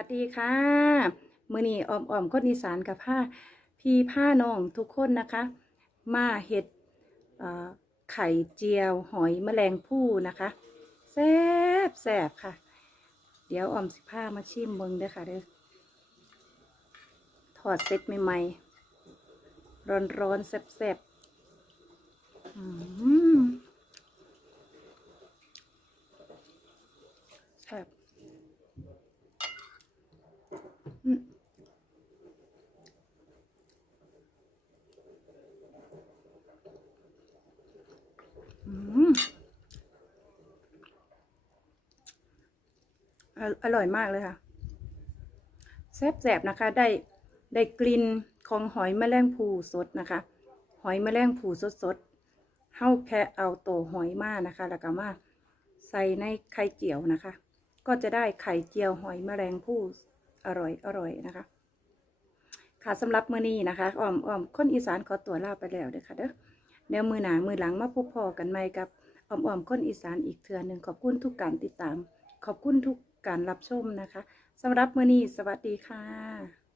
ัสดีค่ะมือนี้ออมออมคนอีสานกับผ้าพี่ผ้าน้องทุกคนนะคะ มาเห็ดไข่เจียวหอยแมลงภู่นะคะแซบแซบค่ะ เดี๋ยวออมสิผ้ามาชิมเบิงด้อค่ะเด้อถอดเซ็ตใหม่ๆ ร้อนๆแซ่บๆอืมแซบ อืมอืม อร่อยมากเลยค่ะ แซ่บๆนะคะ ได้ได้กลิ่นของหอยแมลงภู่สดนะคะ หอยแมลงภู่สดๆเฮาแค่เอาโตวหอยมานะคะ แล้วก็มาใส่ในไข่เจียวนะคะ ก็จะได้ไข่เจียวหอยแมลงภู่อร่อยอร่อยนะคะ ค่ะสำหรับมื้อนี้นะคะอ้อมอ้อมคนอีสานขอตัวลาไปแล้วเด้อค่ะเด้อเดี๋ยวมือหนามือหลังมาพบพอกันใหม่กับอ้อมอ้อมคนอีสานอีกเทื่อหนึ่งขอบคุณทุกการติดตาม ขอบคุณทุก การรับชมนะคะสำหรับมื้อนี้สวัสดีค่ะ